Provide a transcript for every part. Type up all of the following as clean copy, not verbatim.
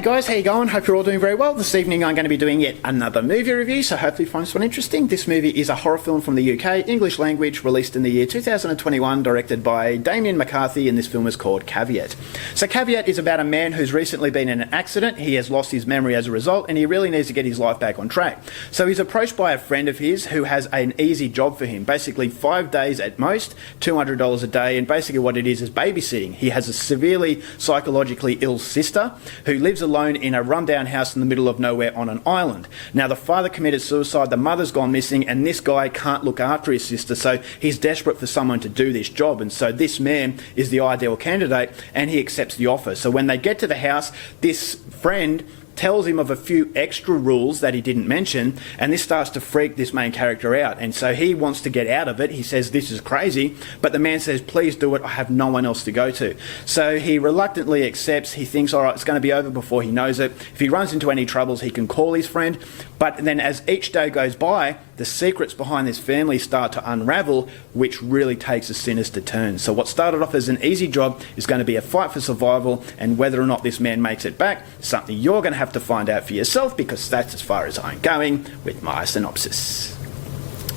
Hey guys, how you going? Hope you're all doing very well. This evening I'm going to be doing yet another movie review, so hopefully you find this one interesting. This movie is a horror film from the UK, English language, released in the year 2021, directed by Damien McCarthy, and this film is called Caveat. So Caveat is about a man who's recently been in an accident. He has lost his memory as a result, and he really needs to get his life back on track. So he's approached by a friend of his who has an easy job for him, basically 5 days at most, $200 a day, and basically what it is babysitting. He has a severely psychologically ill sister who lives alone in a rundown house in the middle of nowhere on an island. Now, the father committed suicide, the mother's gone missing, and this guy can't look after his sister, so he's desperate for someone to do this job. And so this man is the ideal candidate, and he accepts the offer. So when they get to the house, this friend tells him of a few extra rules that he didn't mention, and this starts to freak this main character out. And so he wants to get out of it. He says, this is crazy, but the man says, please do it, I have no one else to go to. So he reluctantly accepts. He thinks, all right, it's going to be over before he knows it. If he runs into any troubles, he can call his friend. But then as each day goes by, the secrets behind this family start to unravel, which really takes a sinister turn. So what started off as an easy job is going to be a fight for survival, and whether or not this man makes it back, something you're going to have to find out for yourself, because that's as far as I'm going with my synopsis.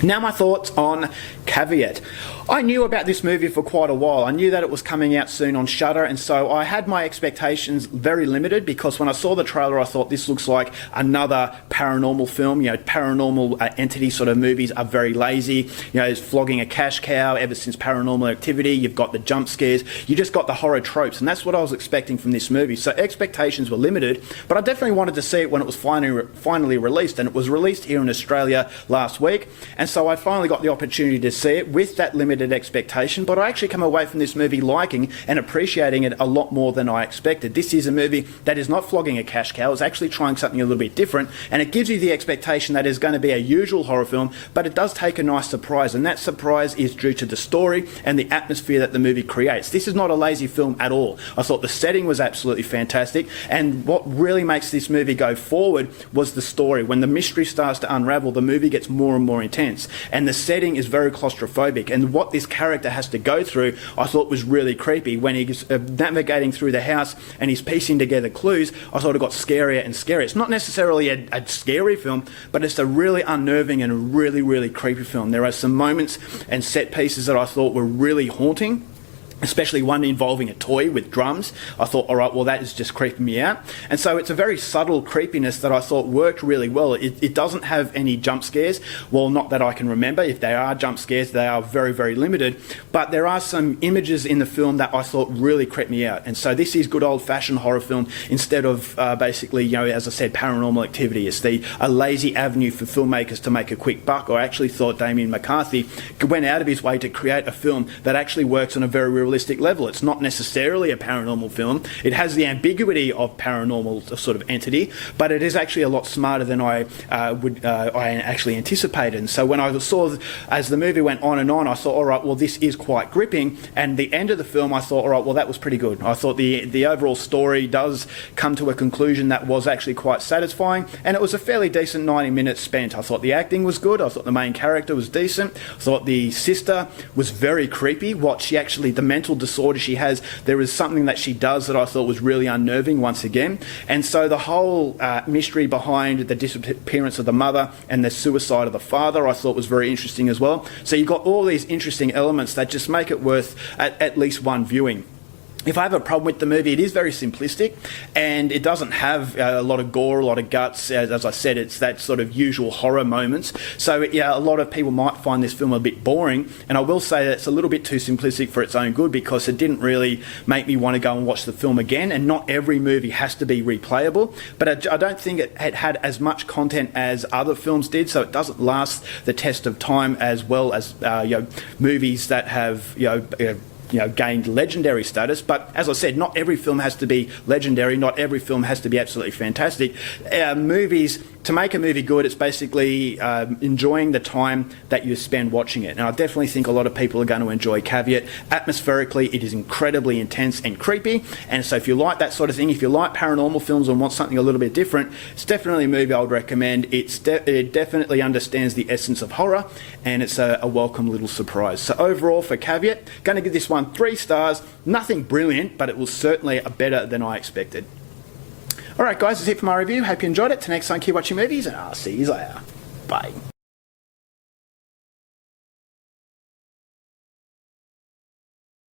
Now my thoughts on Caveat. I knew about this movie for quite a while. I knew that it was coming out soon on Shudder, and so I had my expectations very limited, because when I saw the trailer I thought this looks like another paranormal film. You know, paranormal entity sort of movies are very lazy. You know, it's flogging a cash cow ever since Paranormal Activity. You've got the jump scares. You just got the horror tropes, and that's what I was expecting from this movie. So expectations were limited, but I definitely wanted to see it when it was finally released, and it was released here in Australia last week, and so I finally got the opportunity to see it with that limited expectation. But I actually come away from this movie liking and appreciating it a lot more than I expected. This is a movie that is not flogging a cash cow. It's actually trying something a little bit different, and it gives you the expectation that it's going to be a usual horror film, but it does take a nice surprise, and that surprise is due to the story and the atmosphere that the movie creates. This is not a lazy film at all. I thought the setting was absolutely fantastic, and what really makes this movie go forward was the story. When the mystery starts to unravel, the movie gets more and more intense, and the setting is very claustrophobic, and what this character has to go through I thought was really creepy. When he's navigating through the house and he's piecing together clues, I thought it got scarier and scarier. It's not necessarily a scary film, but it's a really unnerving and a really creepy film. There are some moments and set pieces that I thought were really haunting, especially one involving a toy with drums. I thought, all right, well, that is just creeping me out. And so it's a very subtle creepiness that I thought worked really well. It doesn't have any jump scares. Well, not that I can remember. If there are jump scares, they are very limited. But there are some images in the film that I thought really creeped me out. And so this is good old-fashioned horror film instead of basically, you know, as I said, Paranormal Activity. It's a lazy avenue for filmmakers to make a quick buck. I actually thought Damien McCarthy went out of his way to create a film that actually works on a very realistic level. It's not necessarily a paranormal film. It has the ambiguity of paranormal sort of entity, but it is actually a lot smarter than I actually anticipated. And so when I saw, as the movie went on and on, I thought, all right, well, this is quite gripping. And the end of the film, I thought, all right, well, that was pretty good. I thought the overall story does come to a conclusion that was actually quite satisfying, and it was a fairly decent 90 minutes spent. I thought the acting was good. I thought the main character was decent. I thought the sister was very creepy. What she actually, the mental disorder she has, there is something that she does that I thought was really unnerving once again. And so the whole mystery behind the disappearance of the mother and the suicide of the father I thought was very interesting as well. So you've got all these interesting elements that just make it worth at least one viewing. If I have a problem with the movie, it is very simplistic, and it doesn't have a lot of gore, a lot of guts. As I said, it's that sort of usual horror moments. So yeah, a lot of people might find this film a bit boring, and I will say that it's a little bit too simplistic for its own good, because it didn't really make me want to go and watch the film again, and not every movie has to be replayable. But I don't think it had as much content as other films did, so it doesn't last the test of time as well as movies that have gained legendary status. But as I said, not every film has to be legendary. Not every film has to be absolutely fantastic. Movies, to make a movie good, it's basically enjoying the time that you spend watching it. And I definitely think a lot of people are going to enjoy Caveat. Atmospherically, it is incredibly intense and creepy. And so if you like that sort of thing, if you like paranormal films and want something a little bit different, it's definitely a movie I would recommend. It definitely understands the essence of horror, and it's a welcome little surprise. So overall for Caveat, going to give this one 3 stars. Nothing brilliant, but it was certainly better than I expected. Alright guys, that's it for my review. Hope you enjoyed it. Till next time, keep watching movies and I'll see you later. Bye.